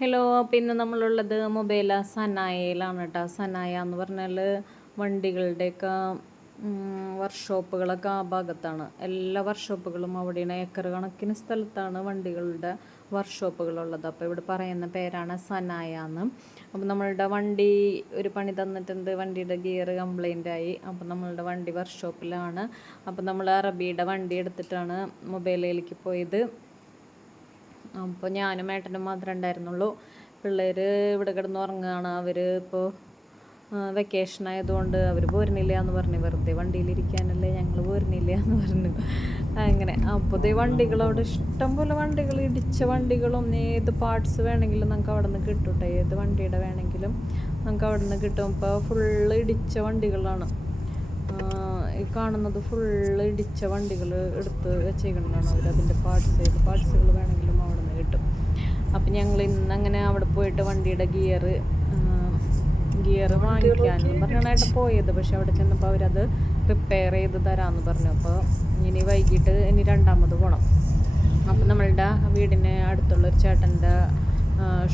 Hello പിന്നെ നമ്മളുള്ളത് മൊബൈല സനായയിലാണ് കേട്ടോ സനായ എന്ന് പറഞ്ഞാൽ വണ്ടികളുടെയൊക്കെ വർക്ക്ഷോപ്പുകളൊക്കെ ആ ഭാഗത്താണ്. എല്ലാ വർക്ക്ഷോപ്പുകളും അവിടെയാണ്. ഏക്കർ കണക്കിന് സ്ഥലത്താണ് വണ്ടികളുടെ വർക്ക്ഷോപ്പുകളുള്ളത്. അപ്പോൾ ഇവിടെ പറയുന്ന പേരാണ് സനായ എന്ന്. അപ്പോൾ നമ്മളുടെ വണ്ടി ഒരു പണി തന്നിട്ടുണ്ട്. വണ്ടിയുടെ ഗിയർ കംപ്ലൈന്റ് ആയി. അപ്പോൾ നമ്മളുടെ വണ്ടി വർക്ക്ഷോപ്പിലാണ് അപ്പോൾ നമ്മൾ അറബിയുടെ വണ്ടി എടുത്തിട്ടാണ് മൊബൈലിലേക്ക് പോയത്. അപ്പോൾ ഞാനും ഏട്ടനും മാത്രമേ ഉണ്ടായിരുന്നുള്ളൂ. പിള്ളേർ ഇവിടെ കിടന്ന് ഉറങ്ങുകയാണ്. അവർ ഇപ്പോൾ വെക്കേഷൻ ആയതുകൊണ്ട് അവർ പോരുന്നില്ല എന്ന് പറഞ്ഞു. വെറുതെ വണ്ടിയിലിരിക്കാനല്ലേ ഞങ്ങൾ പോരുന്നില്ല എന്ന് പറഞ്ഞു. അങ്ങനെ. അപ്പോൾ ദേ വണ്ടികളവിടെ ഇഷ്ടം പോലെ വണ്ടികൾ ഇടിച്ച വണ്ടികളും ഏത് പാർട്സ് വേണമെങ്കിലും നമുക്ക് അവിടെ നിന്ന് കിട്ടും കേട്ടോ ഏത് വണ്ടിയുടെ വേണമെങ്കിലും നമുക്ക് അവിടെ നിന്ന് കിട്ടും. ഇപ്പോൾ ഫുള്ള് ഇടിച്ച വണ്ടികളാണ്. ഈ കാണുന്നത് ഫുള്ള് ഇടിച്ച വണ്ടികൾ എടുത്ത് വെച്ചേക്കുന്നതാണ് അവർ അതിന്റെ പാർട്സ് ഏത് പാർട്സുകൾ വേണമെങ്കിലും അവിടെ കിട്ടും. അപ്പം ഞങ്ങൾ ഇന്ന് അങ്ങനെ അവിടെ പോയിട്ട് വണ്ടിയുടെ ഗിയർ ഗിയർ വാങ്ങിക്കാനെന്ന് പറഞ്ഞാണായിട്ട് പോയത്. പക്ഷെ അവിടെ ചെന്നപ്പോൾ അവരത് പ്രിപ്പയർ ചെയ്ത് തരാമെന്ന് പറഞ്ഞു. അപ്പോൾ ഇനി വൈകിട്ട് ഇനി രണ്ടാമത് പോകണം അപ്പം നമ്മളുടെ വീടിന് അടുത്തുള്ള ഒരു ചേട്ടന്റെ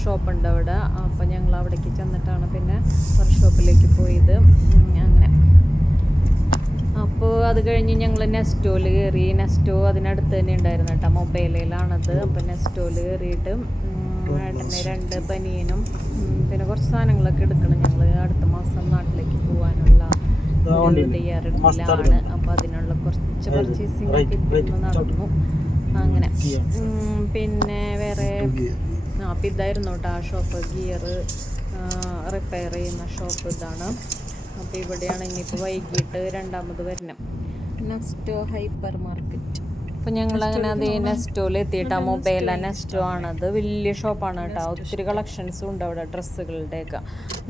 ഷോപ്പുണ്ട് അവിടെ. അപ്പോൾ ഞങ്ങൾ അവിടേക്ക് ചെന്നിട്ടാണ് പിന്നെ വർക്ക് ഷോപ്പിലേക്ക് പോയത്. അങ്ങനെ. അപ്പോൾ അത് കഴിഞ്ഞ് ഞങ്ങൾ നെസ്റ്റോയിൽ കയറി നെസ്റ്റോ അതിനടുത്ത് തന്നെ ഉണ്ടായിരുന്നു കേട്ടോ മൊബൈലിലാണത്. അപ്പോൾ നെസ്റ്റോയിൽ കയറിയിട്ട് ഏട്ടന്റെ രണ്ട് ബനിയനും പിന്നെ കുറച്ച് സാധനങ്ങളൊക്കെ എടുക്കണം ഞങ്ങൾ അടുത്ത മാസം നാട്ടിലേക്ക് പോകാനുള്ള തയ്യാറെടുപ്പിലാണ്. അപ്പോൾ അതിനുള്ള കുറച്ച് പർച്ചേസിംഗ് ഒക്കെ ഇന്ന് നടന്നു. അങ്ങനെ. പിന്നെ വേറെ ആ അപ്പം ഇതായിരുന്നു കേട്ടോ ആ ഷോപ്പ് ഗിയർ റിപ്പയർ ചെയ്യുന്ന ഷോപ്പ് ഇതാണ്. അപ്പോൾ ഇവിടെയാണ് ഇനിയിപ്പോൾ വൈകിട്ട് രണ്ടാമത് വരണം. Next hyper market. അപ്പോൾ ഞങ്ങൾ അങ്ങനെ അത് നെസ്റ്റോയിൽ എത്തിയിട്ട് ആ മൊബൈൽ നെസ്റ്റോ. ആണത് വലിയ ഷോപ്പാണ് കേട്ടോ. ഒത്തിരി കളക്ഷൻസും ഉണ്ട് അവിടെ ഡ്രസ്സുകളുടെയൊക്കെ.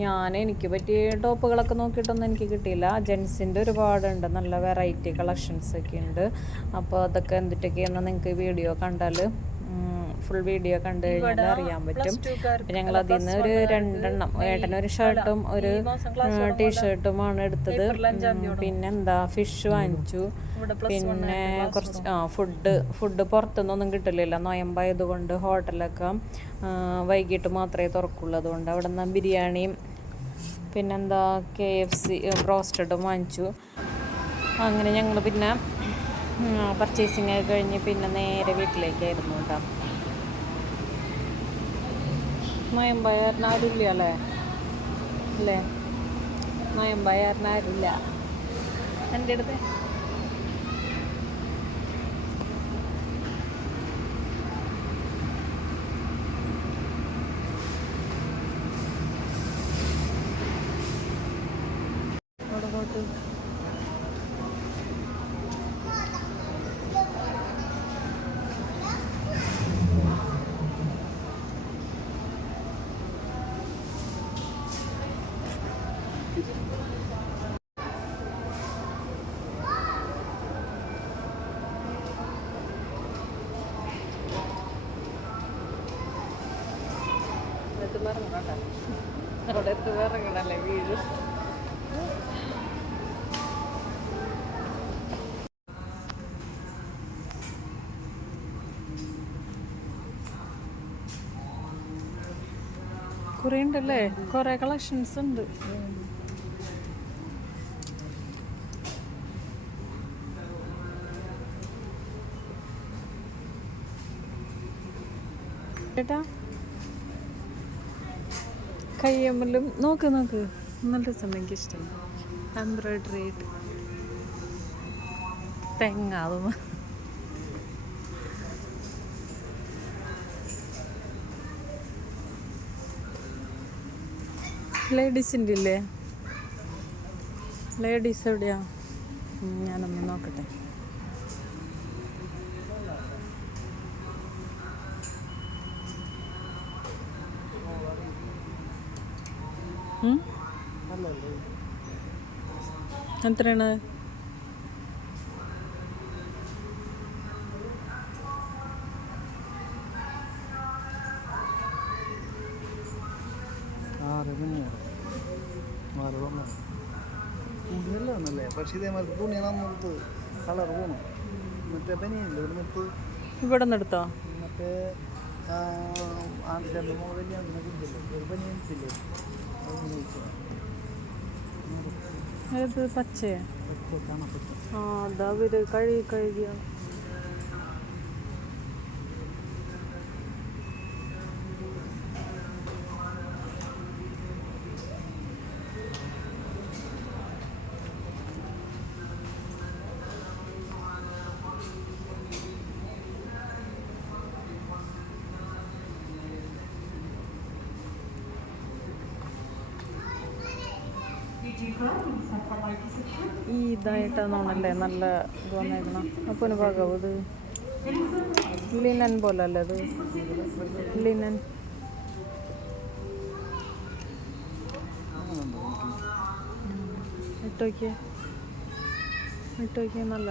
ഞാൻ എനിക്ക് പറ്റിയ ടോപ്പുകളൊക്കെ നോക്കിയിട്ടൊന്നും എനിക്ക് കിട്ടിയില്ല. ജെൻസിന്റെ ഒരുപാടുണ്ട്. നല്ല വെറൈറ്റി കളക്ഷൻസൊക്കെ ഉണ്ട്. അപ്പോൾ അതൊക്കെ എന്തിട്ടൊക്കെയെന്ന് നിങ്ങൾക്ക് വീഡിയോ കണ്ടാൽ ഫുൾ വീഡിയോ കണ്ടു കഴിഞ്ഞാൽ അറിയാൻ പറ്റും. ഞങ്ങൾ അതിൽ നിന്ന് ഒരു രണ്ടെണ്ണം ഏട്ടനൊരു ഒരു ഷർട്ടും ഒരു ടീഷർട്ടും ആണ് എടുത്തത്. പിന്നെന്താ ഫിഷ് വാങ്ങിച്ചു. പിന്നെ കുറച്ച് ആ ഫുഡ് ഫുഡ് പുറത്തുനിന്നൊന്നും കിട്ടില്ലല്ലോ. നോയമ്പായത് കൊണ്ട് ഹോട്ടലൊക്കെ വൈകിട്ട് മാത്രമേ തുറക്കുള്ളൂ. അതുകൊണ്ട് അവിടെ നിന്ന് ബിരിയാണിയും പിന്നെന്താ കെ എഫ് സി ബ്രോസ്റ്റഡും വാങ്ങിച്ചു. അങ്ങനെ ഞങ്ങൾ പിന്നെ പർച്ചേസിങ് ഒക്കെ കഴിഞ്ഞ് പിന്നെ നേരെ വീട്ടിലേക്കായിരുന്നു കേട്ടോ. നോയമ്പായാറിന് ആരുമില്ല അല്ലേ? അല്ലേ? നോയമ്പായാറിന് ആരുമില്ല എന്റെ അടുത്ത് കുറേ ഉണ്ടല്ലേ കുറേ കളക്ഷൻസ് ഉണ്ട്. ചേട്ടാ കയ്യമ്മലും നോക്ക് നോക്ക്. നല്ല രസം എനിക്ക് ഇഷ്ടം. എംബ്രോയിഡറി തെങ്ങ ലേഡീസിന്റെ ഇല്ലേ ലേഡീസ് എവിടെയാ? ഉം, ഞാനൊന്ന് നോക്കട്ടെ? എത്രയാണ്? പക്ഷേ ഇതേമാതിരി തുണിയാണ് അന്നെടുത്ത് കളർ പോകണം മറ്റേ പനിയില്ല ഒരു മുത്ത്. ഇവിടെ നിന്ന് എടുത്തോ? മറ്റേ ആ, കല്യാണത്തിനെ ഒരു. ഏത് പച്ചയോ? പച്ച അതാ കഴുകി കഴുകിയാണ് ഈ ഇതായിട്ടാണല്ലേ നല്ല ഇത് വന്നേക്കണം. അപ്പൊന് പാകാവും ഇത് ലിനൻ പോലെ അല്ലേ അത് ലിനൻ. ഇട്ട് നോക്കിയേ. ഇട്ട് നോക്കിയേ നല്ല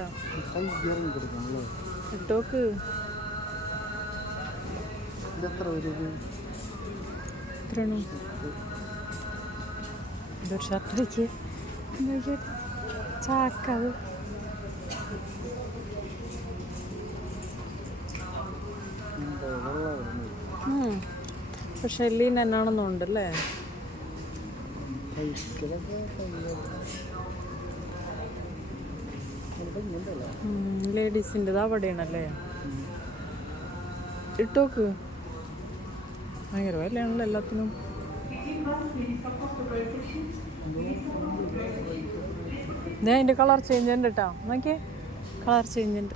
കൈ ഇറങ്ങി കൊടുക്കണം അല്ലേ ഇട്ട് നോക്ക്. ഇത് എത്ര വരും ഇത്? എത്രയാണ് ഇതൊരു ഷർട്ട് വയ്ക്കേ നോക്കിയേ ചാക്ക അത് എന്താ വെള്ളം വരുന്നത് ഉം. പക്ഷെ എല്ലീൻ കഴിക്കലൊക്കെ അല്ലേ ലേഡീസിന്റെത് അവിടെയാണല്ലേ ഇട്ടോക്ക് ഭയങ്കര വിലയാണല്ലോ എല്ലാത്തിനും ഇതേ അതിന്റെ കളർ ചേഞ്ച് ഉണ്ട് കേട്ടോ നോക്കിയേ. കളർ ചേഞ്ച് ഉണ്ട്.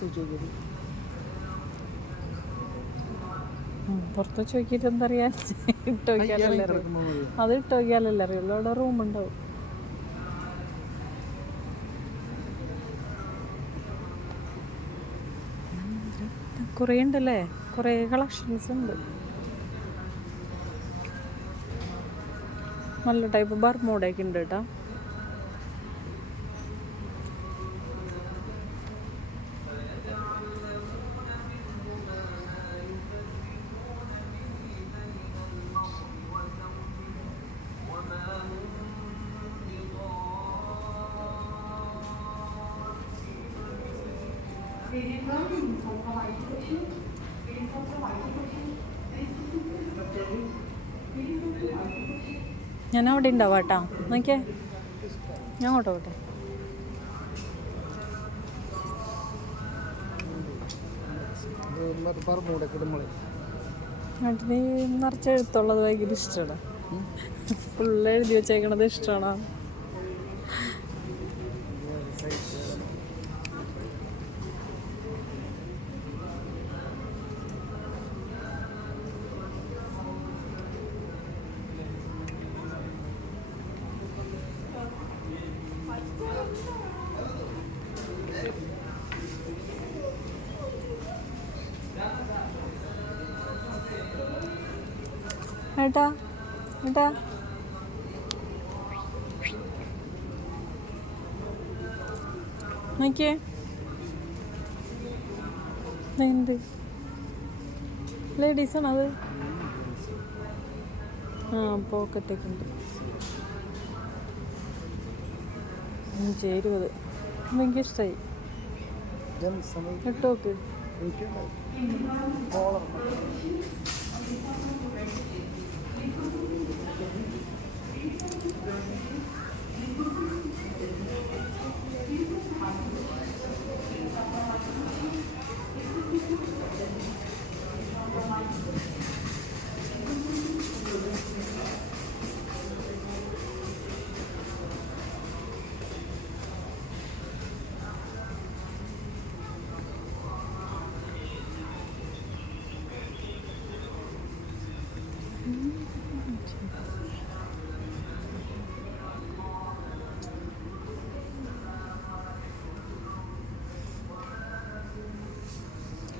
പുറത്ത് വെച്ച് നോക്കിയത് പുറത്ത് വെച്ച് നോക്കിയിട്ട് എന്താ അറിയാ ഇട്ട് നോക്കിയാലല്ലേ അത് ഇട്ട് നോക്കിയാലല്ലേ അറിയുള്ളൂ. അവിടെ റൂം ഉണ്ടാവും. കുറേ ഉണ്ടല്ലേ? കുറേ കളക്ഷൻസ് ഉണ്ട്. നല്ല ടൈപ്പ് ബർമോഡൊക്കെ ഉണ്ട് കേട്ടോ. അവിടെ ഉണ്ടാവും കേട്ടോ നോക്കിയേ. ഞാൻ അങ്ങോട്ട് പോട്ടെ ഇത് നിറച്ചെഴുത്തുള്ളത് ഭയങ്കര ഇഷ്ടമാണ് ഫുള്ള് എഴുതി വെച്ചേക്കണത് ഇഷ്ടമാണ് ഏട്ടാ ഏട്ടാ നോക്കിയേ. എന്ത്? ലേഡീസാണ് അത്? ആ പോക്കറ്റൊക്കെ ഉണ്ട്. അത് ഭയങ്കര ഇഷ്ടമായി ഇട്ടോക്ക്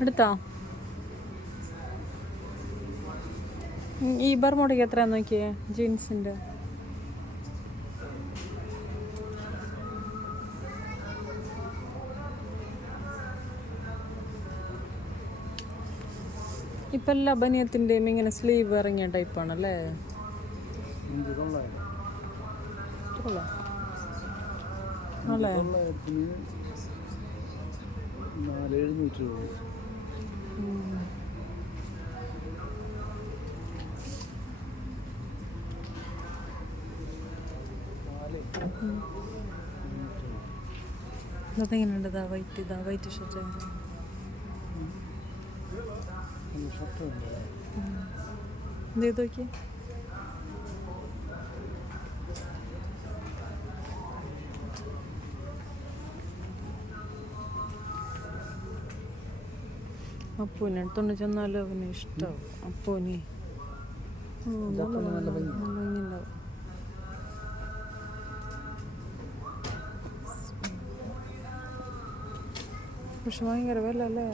എടുത്തോ? ഈ ബർമോടയ്ക്ക് എത്ര നോക്കിയേ? ജീൻസിന്റെ ഇപ്പൊ എല്ലാ ബനിയത്തിന്റെയും ഇങ്ങനെ സ്ലീവ് ഇറങ്ങിയ ടൈപ്പാണല്ലേ അല്ലേ നാലെഴുന്നൂറ്റി രൂപ. നാല് അതെങ്ങനെയുണ്ട്? ഇതാ വൈറ്റ് ഇതാ വൈറ്റ് ഷർട്ട് ഇത് ചെയ്ത് അപ്പൂനെ അടുത്തോണ്ട് ചെന്നാലും അവന് ഇഷ്ടമാവും അപ്പൂനെ. നല്ല ഭംഗി. ഭംഗിയുണ്ടാവും പക്ഷെ ഭയങ്കര വില അല്ലേ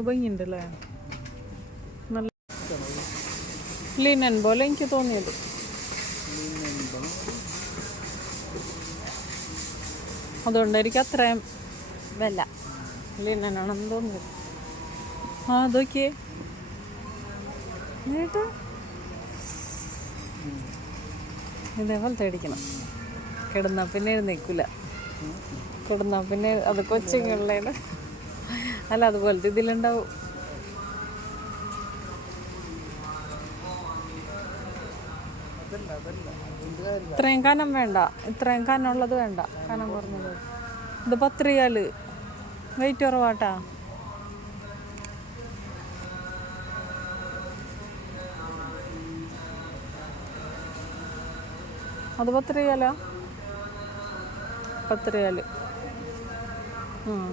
ഭംഗിയുണ്ടല്ലേ നല്ല ലിനൻ പോലെ എനിക്ക് തോന്നിയത്. അതുകൊണ്ടായിരിക്കും അത്രയും വില. ലിനനാണെന്ന് തോന്നിയത്. ആ അതൊക്കെ എന്നിട്ട് ഇതേപോലത്തെ അടിക്കണം. കിടന്ന പിന്നെ എഴുന്നേക്കില്ല കിടന്ന പിന്നെ അത് കൊച്ചുങ്ങളിലാണ് അല്ല അതുപോലത്തെ ഇതിലുണ്ടാവും. ഇത്രയും കനം വേണ്ട. ഇത്രയും കനം ഉള്ളത് വേണ്ട. കനം കുറഞ്ഞത്. ഇത് പത്ത് വെയിറ്റ് കുറവാട്ടാ. അത് പത്ത് റിയാലാ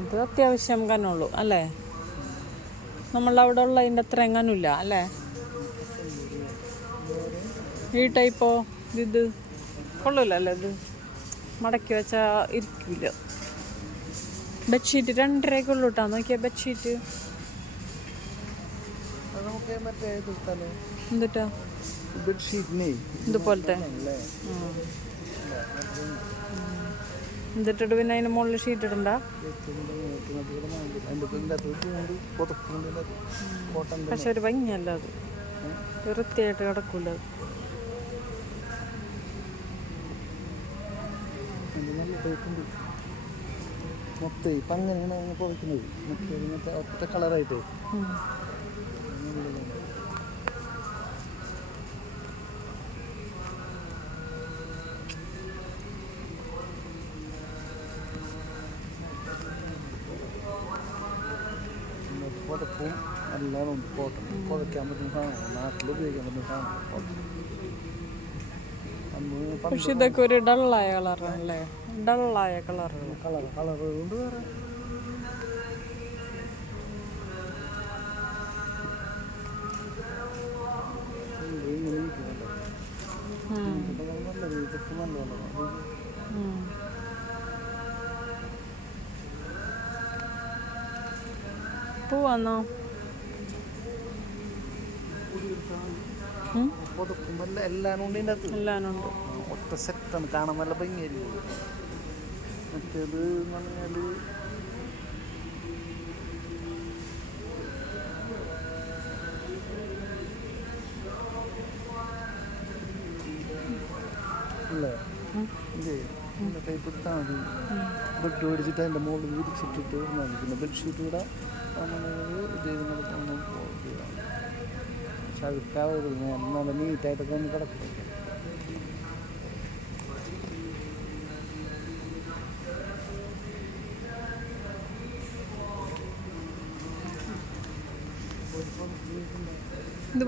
ഇത് അത്യാവശ്യം കനുള്ളൂ അല്ലേ? നമ്മളവിടെ അവിടെ ഉള്ളതിന്റെ അത്രയും കനമില്ല അല്ലേ? ഈ ടൈപ്പോ ഇത്. കൊള്ളൂലല്ലേ ഇത്. മടക്കി വെച്ചാൽ ഇരിക്കില്ല ബെഡ്ഷീറ്റ് രണ്ടരയൊക്കെ ഉള്ളൂ കേട്ടോ നോക്കിയാ ബെഡ്ഷീറ്റ്. ബെഡ്ഷീറ്റിനെ. ഇതുപോലത്തെ. എന്നിട്ടിട്ട് പിന്നെ അതിന് മുകളിൽ ഷീറ്റ് ഇടണ്ട? പക്ഷെ ഒരു ഭംഗിയല്ല അത്. വൃത്തിയായിട്ട് കിടക്കൂല അത്. ടൈപ്പുണ്ട് മൊത്തം ഇപ്പം അങ്ങനെയാണ് അങ്ങനെ പോയിക്കുന്നത് മൊത്തം ഇങ്ങനത്തെ ഒറ്റ കളറായിട്ട്. പുതപ്പും എല്ലാം ഉണ്ട് കോട്ടൺ പുതയ്ക്കാൻ പറ്റുന്ന സാധനമാണ്. നാട്ടിൽ ഉപയോഗിക്കാൻ പറ്റുന്ന സാധനമാണ് പക്ഷെ ഇതൊക്കെ ഒരു ഡള്ളായ കളറാണല്ലേ ഡള്ളായ കളറുകൾ കളർ കളറുകളുണ്ട് വേറെ. എല്ലാം ഉണ്ട് ഒറ്റ സെറ്റാണ് കാണാൻ നല്ല ഭംഗിയായിരിക്കും. മറ്റേത് എന്ന് പറഞ്ഞാൽ അല്ലേ ഇങ്ങനെ ടൈപ്പ് എടുത്താൽ മതി. ബെഡ് മേടിച്ചിട്ട് അതിന്റെ മുകളിൽ വിരിച്ചിട്ടിട്ട് മതി. പിന്നെ ബെഡ്ഷീറ്റ് കൂടെ ഒന്ന് ചെയ്താൽ പക്ഷെ അഴുക്കാവരുത് നല്ല നീറ്റായിട്ടൊക്കെ ഒന്ന് കിടക്കും.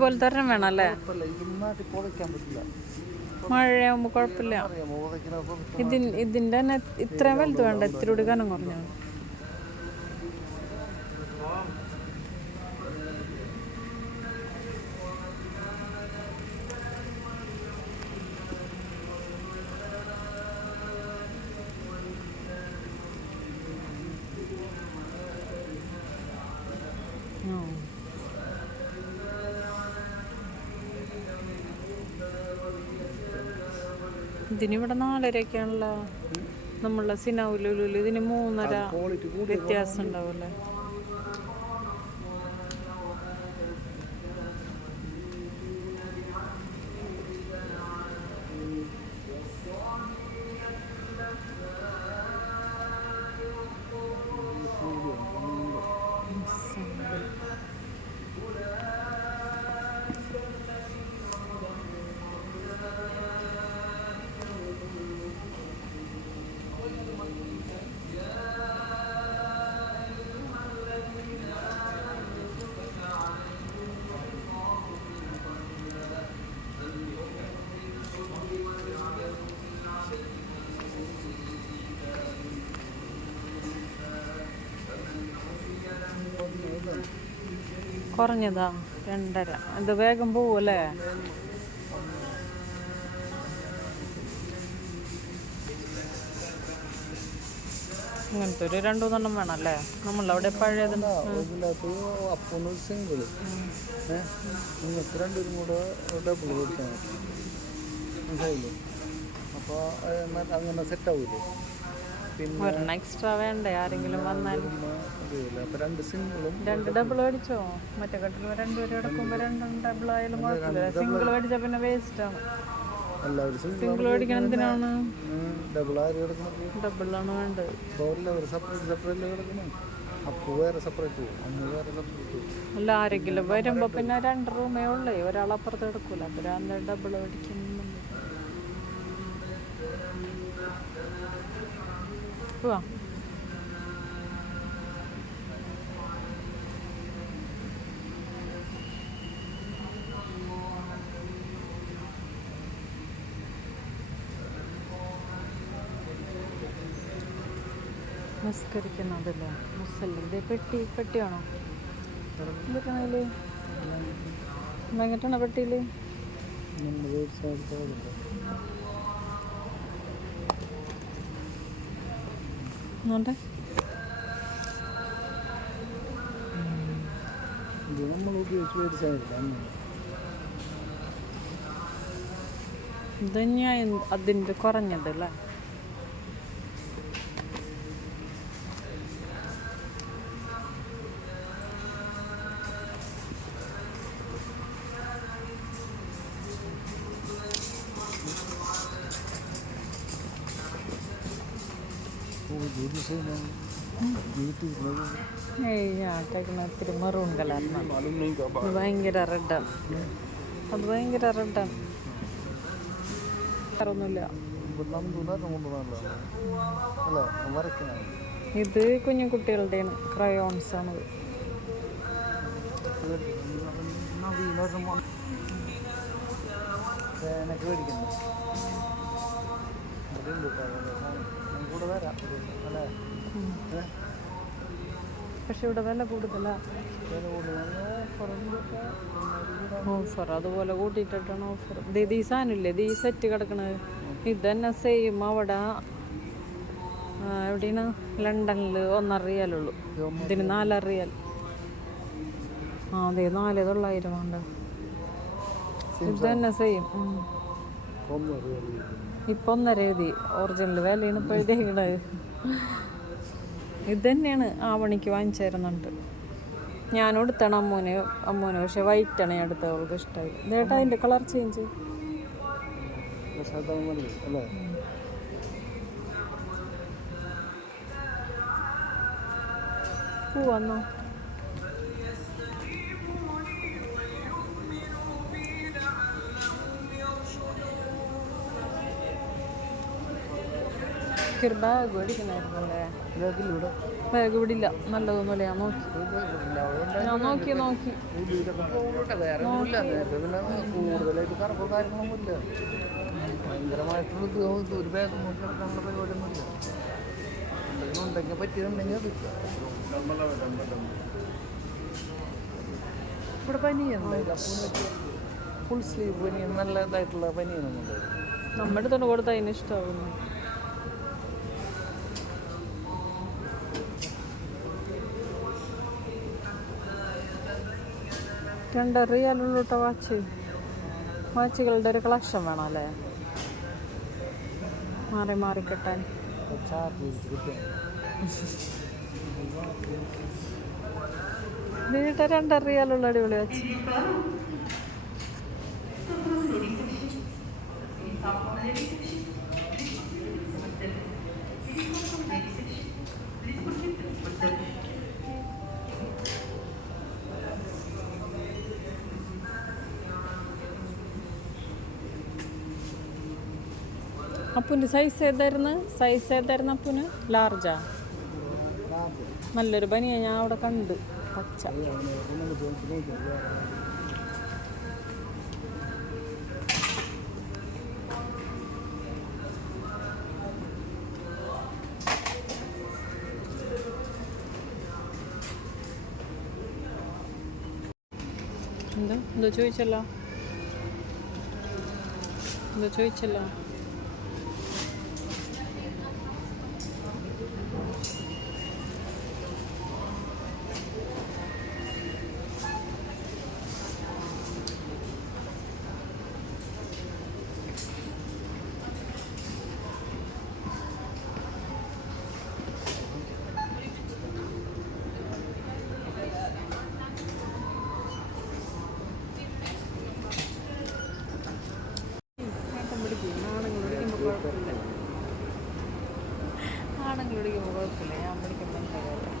ഇതുപോലത്തെ ഒരെണ്ണം വേണം അല്ലേ മഴയാകുമ്പോൾ കുഴപ്പമില്ല. ഇതിൻ ഇതിന്റെ തന്നെ ഇത്രയും വലുത് വേണ്ട. ഇത്തിരി കൂടി കനം കുറഞ്ഞു. ഇതിനിവിടെ നാലരയൊക്കെയാണല്ലോ. നമ്മളെ സിനൗലുലു ഇതിന് മൂന്നര വ്യത്യാസം ഉണ്ടാവല്ലേ കുറഞ്ഞതാ. രണ്ടര. ഇത് വേഗം പോവല്ലേ? ഇങ്ങനത്തെ ഒരു രണ്ടു മൂന്നെണ്ണം വേണം അല്ലേ നമ്മളവിടെ പഴയത് സിംഗിൾ അങ്ങനെ സെറ്റ് ആവൂലേ? ഒരെണ്ണം എക്സ്ട്രാ വേണ്ടേ? ആരെങ്കിലും വന്നാൽ? രണ്ട് ഡബിൾ മേടിച്ചോ? മറ്റേ കട്ടിൽ രണ്ടുപേരും എടുക്കുമ്പോൾ രണ്ടും ഡബിൾ ആയാലും കുഴപ്പമില്ല. സിംഗിൾ മേടിച്ചാൽ പിന്നെ വേസ്റ്റ് ആണ്. സിംഗിൾ അടിക്കണം എന്തിനാണ്? ഡബിളാണ് വേണ്ടത്. അല്ല ആരെങ്കിലും വരുമ്പോ പിന്നെ രണ്ട് റൂമേ ഉള്ളേ. ഒരാൾ അപ്പുറത്ത് എടുക്കൂല. അപ്പൊ ഡബിൾ മേടിക്കുന്നുണ്ട് പോവാ നിസ്കരിക്കുന്നതല്ലേ? മുസല്ലിന്റെ പെട്ടി പെട്ടിയാണോ? എന്തൊക്കെയാണതിൽ പെട്ടിയിൽ നമ്മൾ ഇതന്നെയാ അതിന്റെ കുറഞ്ഞത് കഴിക്കുന്ന ഇത്തിരി മെറൂൺ കളറിനാണ് ഭയങ്കര റെഡാണ് അത് ഭയങ്കര റെഡാണ് വരയ്ക്കണം ഇത് കുഞ്ഞു കുട്ടികളുടെയാണ്. ക്രയോൺസ് ആണത്. എനിക്ക് മേടിക്കുന്നു പക്ഷെ ഇവിടെ വില കൂടുതലാണ് ഓഫർ അതുപോലെ കൂട്ടിയിട്ടിട്ടാണ് ഓഫർ. ഇത് ഈ സാധനമില്ലേ? ഇത് ഈ സെറ്റ് കിടക്കണത്. ഇതന്നെ തന്നെ സെയിം അവിടെ എവിടെയാണ്? ലണ്ടനിൽ ഒന്നര റിയലുള്ളൂ. ഇതിന് നാലര റിയാൽ. ആ അതെ നാല് തൊള്ളായിരം ഉണ്ട്. ഇത് തന്നെ സെയിം ഇപ്പൊ ഒന്നര എഴുതി ഒറിജിനൽ വിലയാണ് ഇപ്പോൾ എഴുതിയത് ഇത് തന്നെയാണ് ആ പണിക്ക് വാങ്ങിച്ചായിരുന്നുണ്ട് ഞാൻ എടുത്താണ് അമ്മൂനെ അമ്മൂനെ പക്ഷെ വൈറ്റ് ആണ് എടുത്തത് അവൾക്ക് ഇഷ്ടമായി. ഇതേട്ടാ അതിന്റെ കളർ ചേഞ്ച് പൂ അതാണ് ബാഗ് മേടിക്കണമായിരുന്നല്ലേ ഇതിനകത്തില്ല ഇവിടെ ഇല്ല നല്ലതൊന്നുമില്ല ഞാൻ നോക്കി. ഞാൻ നോക്കി. നോക്കി. ഭയങ്കരമായിട്ടുള്ള ഒരു ബാഗ് പരിപാടിയൊന്നുമില്ല ഉണ്ടെങ്കിൽ ഇവിടെ പനിയുണ്ട് ഫുൾ സ്ലീവ് പനി നല്ല ഇതായിട്ടുള്ള പനിയൊന്നുണ്ട് നമ്മുടെ തന്നെ കൊടുത്ത അതിന് ഇഷ്ടമാകുന്നു രണ്ട് റിയലുള്ളൂട്ട വാച്ച്. വാച്ചുകളുടെ ഒരു കളക്ഷൻ വേണം അല്ലേ മാറി മാറി കിട്ടാൻ. ചാർജ് രണ്ടര റിയാലുള്ള അടിപൊളി വാച്ച് അടിപൊളി വെച്ച്. അപ്പുന്റെ സൈസ് ഏതായിരുന്നു? സൈസ് ഏതായിരുന്നു അപ്പുന് ലാർജാ നല്ലൊരു പനിയാ ഞാൻ അവിടെ കണ്ട്. പച്ച. എന്താ? എന്തോ ചോദിച്ചല്ലോ? എന്തോ ചോദിച്ചല്ലോ ആണുങ്ങൾ പിടിക്കുമ്പോൾ കുഴപ്പമില്ല ഞാൻ പിടിക്കുമ്പോൾ എന്താ കാര്യം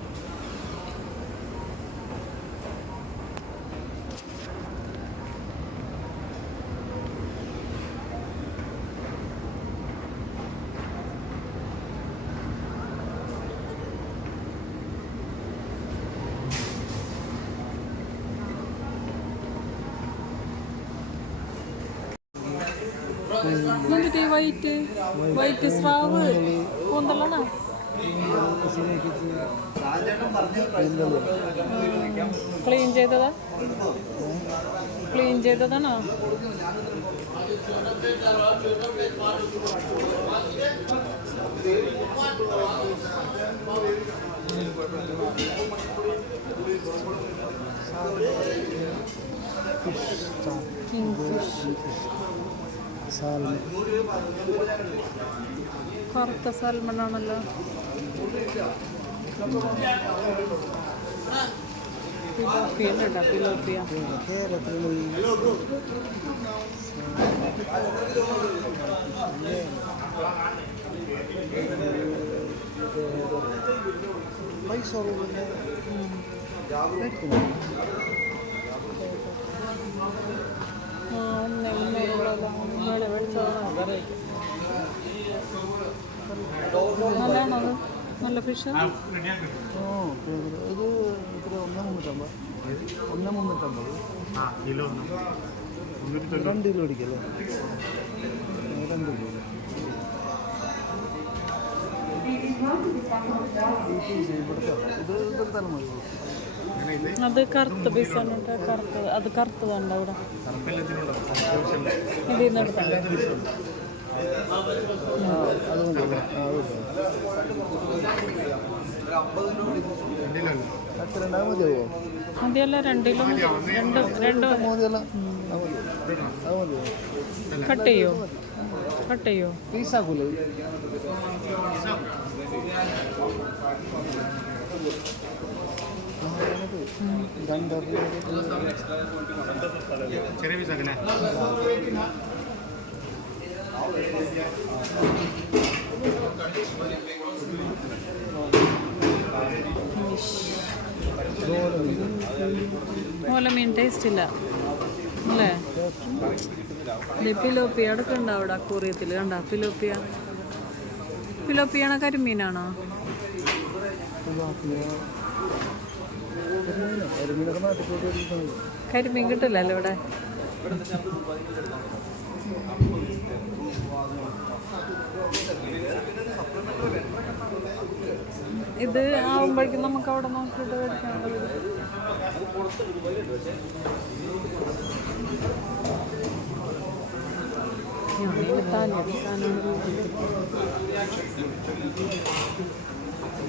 എന്നിട്ട് വൈറ്റ് വൈറ്റ് സ്രാവ് കൂന്തലാണ് ക്ലീൻ ചെയ്തതാ? ക്ലീൻ ചെയ്തതാണോ? സാൽമൺ. കറുത്ത സാൽമൺ ആണല്ലോ. പിലോപ്പിയ. കേട്ടോ പിലോപ്പിയ കേരളത്തിൽ പൈസ ഉള്ളതിന് കഴിക്കണം ആ ഒന്നേ മുന്നൂറുള്ള ഒന്നോടെ മേടിച്ചതാണ് നല്ലതാണോ അത് നല്ല ഫിഷ് ഓ ഇത് ഇത്ര ഒന്ന് മുന്നൂറ്റമ്പത്. ഒന്ന് മുന്നൂറ്റമ്പത്. രണ്ട് കിലോ അടിക്കല്ലേ? രണ്ട് കിലോ. ഇത് മതി? അത് കറുത്ത പീസാണ് കേട്ടോ കറുത്തത് അത് കറുത്തതുണ്ട് അവിടെ. ഇതിൽ നിന്ന് എടുത്താൽ മതിയല്ല രണ്ടിലും രണ്ടും രണ്ട്. കട്ട് ചെയ്യോ? കട്ട് ചെയ്യോ? പീസാക്കൂലേ ചെറിയ പീസാക്കല്ലേ ഓല മീൻ ടേസ്റ്റ് ഇല്ല. അല്ലേ? പിലോപ്പിയ ഉണ്ടോ അവിടെ അക്കൂറിയത്തിൽ കണ്ട? പിലോപ്പിയ പിലോപ്പിയാണോ കരിമീനാണോ? കരിമീൻ കിട്ടില്ലല്ലോ ഇവിടെ? ഇത് ആവുമ്പോഴേക്കും നമുക്ക് അവിടെ നോക്കിയിട്ട് മേടിക്കാനുള്ളത്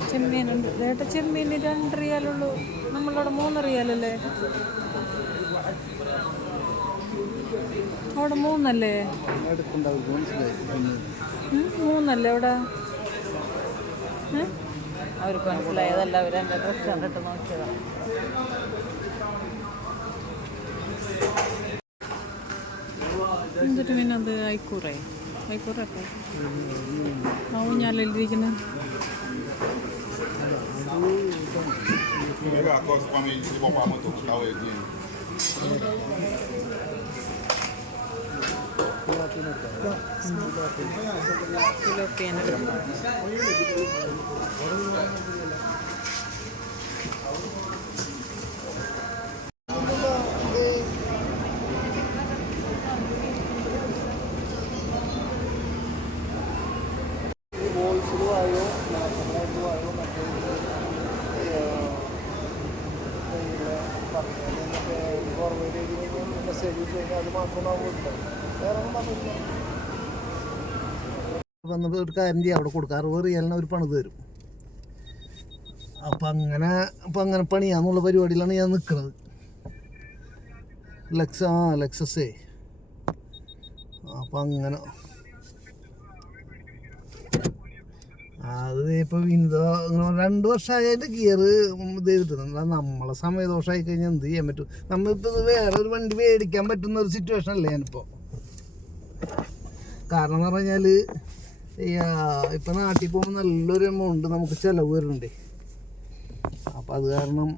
ചെമ്മീനുണ്ട് ഏട്ട ചെമ്മീന് രണ്ട് റിയാലുള്ളൂ നമ്മളവിടെ മൂന്ന് റിയാലല്ലേ? അവിടെ മൂന്നല്ലേ? മൂന്നല്ലേ അവിടെ? അവർക്ക് മനസ്സിലായതല്ല അവർ എന്റെ ഡ്രസ്സ് കണ്ടിട്ട് നോക്കിയതാണ് എന്നിട്ട് പിന്നെ അത് ഐക്കൂറേ? ഐക്കൂറൊക്കെ? ആ mim, se for para moto, tá o വോയിസിലും ആയോ മറ്റേ ഫോർവേഡ് ചെയ്ത് മെസ്സേജ് ചെയ്താൽ അത് മാത്രം ആവുമല്ലോ വന്നപ്പോൾ ഒരു കാര്യം ചെയ്യാം അവിടെ കൊടുക്കാറ്. അറുപത് ചെയ്യാൻ ഒരു പണിത് തരും. അപ്പം അങ്ങനെ അപ്പം അങ്ങനെ പണിയാന്നുള്ള പരിപാടിയിലാണ് ഞാൻ നിൽക്കുന്നത് ലക്സ ആ ലക്സസേ അപ്പം അങ്ങനെ. അത് ഇപ്പോൾ വിനിത രണ്ട് വർഷമായി അതിന്റെ ഗിയർ ഇത് നമ്മളെ സമയദോഷമായി കഴിഞ്ഞാൽ എന്ത് ചെയ്യാൻ പറ്റും? നമ്മളിപ്പോൾ വേറെ ഒരു വണ്ടി മേടിക്കാൻ പറ്റുന്ന ഒരു സിറ്റുവേഷൻ അല്ലേ ഞാനിപ്പോൾ കാരണം എന്ന് പറഞ്ഞാൽ ഇപ്പം നാട്ടിൽ പോകുമ്പോൾ നല്ലൊരു എമൗണ്ട് നമുക്ക് ചിലവ് വരുന്നുണ്ട്. അപ്പം അത് കാരണം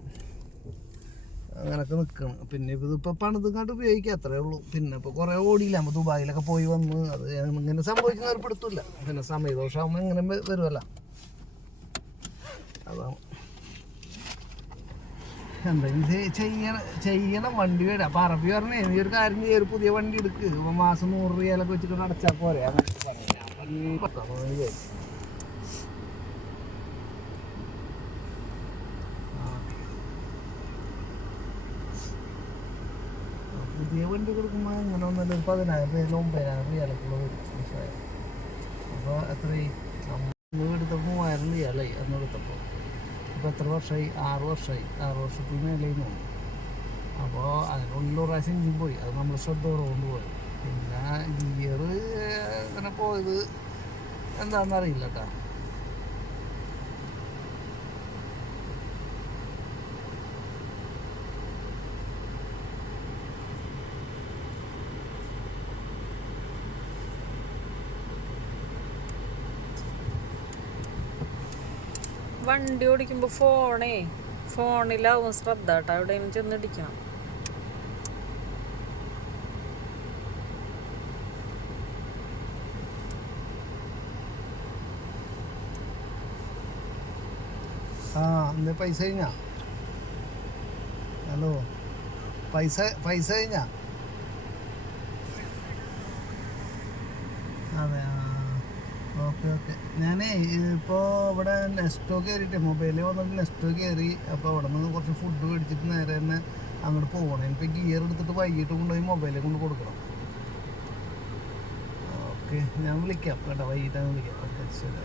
അങ്ങനൊക്കെ നിൽക്കണം പിന്നെ ഇപ്പം ഇതിപ്പോൾ പണിത് കണ്ട് ഉപയോഗിക്കുക അത്രേ ഉള്ളൂ. പിന്നെ ഇപ്പോൾ കുറേ ഓടിയില്ല നമ്മൾ ദുബായിലൊക്കെ പോയി വന്ന് അത് ഇങ്ങനെ സംഭവിക്കുന്ന ഒരു പിടുത്തില്ല പിന്നെ സമയദോഷമാകുമ്പോൾ ഇങ്ങനെ വരുമല്ല അതാണ്. എന്തെങ്കിലും ചെയ്- ചെയ്യണം വണ്ടി വരാം. അപ്പം അറബി പറഞ്ഞേ നീ ഒരു കാര്യം ചെയ്യ ഒരു പുതിയ വണ്ടി എടുക്ക്. ഇപ്പൊ മാസം നൂറ് റിയാലൊക്കെ വെച്ചിട്ട് അടച്ചാൽ പോരെ. പുതിയ വണ്ടി കൊടുക്കുമ്പോൾ അങ്ങനെ ഒന്നല്ല ഒരു പതിനായിരം രൂപ ഒമ്പതിനായിരം രൂപയിലൊക്കെ മനസ്സിലായോ? അപ്പോൾ എത്രയും നമ്മൾ എടുത്തപ്പോൾ മൂവായിരം രൂപയല്ലേ അന്ന് എടുത്തപ്പോൾ ഇപ്പോൾ എത്ര വർഷമായി ആറ് വർഷമായി ആറ് വർഷത്തിന് മേലെയും പോകും അപ്പോൾ അതിനുള്ളിൽ ഒരു പ്രാവശ്യം ഇഞ്ചും പോയി. അത് നമ്മൾ ശ്രദ്ധ കുറവുകൊണ്ട് പോയി. പിന്നെ ഗിയർ അങ്ങനെ പോയത് എന്താണെന്ന് അറിയില്ല കേട്ടോ വണ്ടി ഓടിക്കുമ്പോൾ ഫോണേ ഫോണിലാവും ശ്രദ്ധ കേട്ടോ. അവിടെ ചെന്നിടിക്കണം ആ ഇന്ന് പൈസ കഴിഞ്ഞാ? ഹലോ പൈസ പൈസ കഴിഞ്ഞാ? അതെ ആ ഓക്കെ ഓക്കെ. ഞാനേ ഇപ്പോൾ ഇവിടെ നെസ്റ്റോ കയറിയിട്ട് മൊബൈലിൽ വന്നിട്ട് നെസ്റ്റോ കയറി അപ്പോൾ അവിടെ നിന്ന് കുറച്ച് ഫുഡ് മേടിച്ചിട്ട് നേരെ തന്നെ അങ്ങോട്ട് പോകണം എനിക്ക് ഗിയർ എടുത്തിട്ട് വൈകിട്ട് കൊണ്ടുപോയി മൊബൈലിൽ കൊണ്ട് കൊടുക്കണം. ഓക്കെ ഞാൻ വിളിക്കാം. കേട്ടോ വൈകിട്ടാണ് വിളിക്കാം. ഓക്കെ ശരി.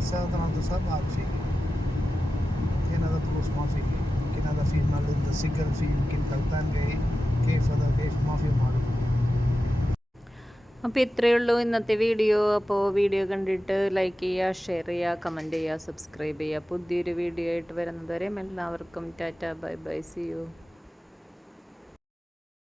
جيب أنت من ساعة أنت صار بعد في جيب يمكن هذا فلوس ما في جيب يمكن هذا في مال أنت سجل فيه يمكن كلتان جاي كيف هذا كيف ما في مال അപ്പോൾ ഇത്രയേ ഉള്ളൂ ഇന്നത്തെ വീഡിയോ അപ്പോൾ വീഡിയോ കണ്ടിട്ട് ലൈക്ക് ചെയ്യുക ഷെയർ ചെയ്യുക കമൻറ്റ് ചെയ്യുക സബ്സ്ക്രൈബ് ചെയ്യുക പുതിയൊരു വീഡിയോ ആയിട്ട് വരുന്നത് വരെ എല്ലാവർക്കും tata bye bye see you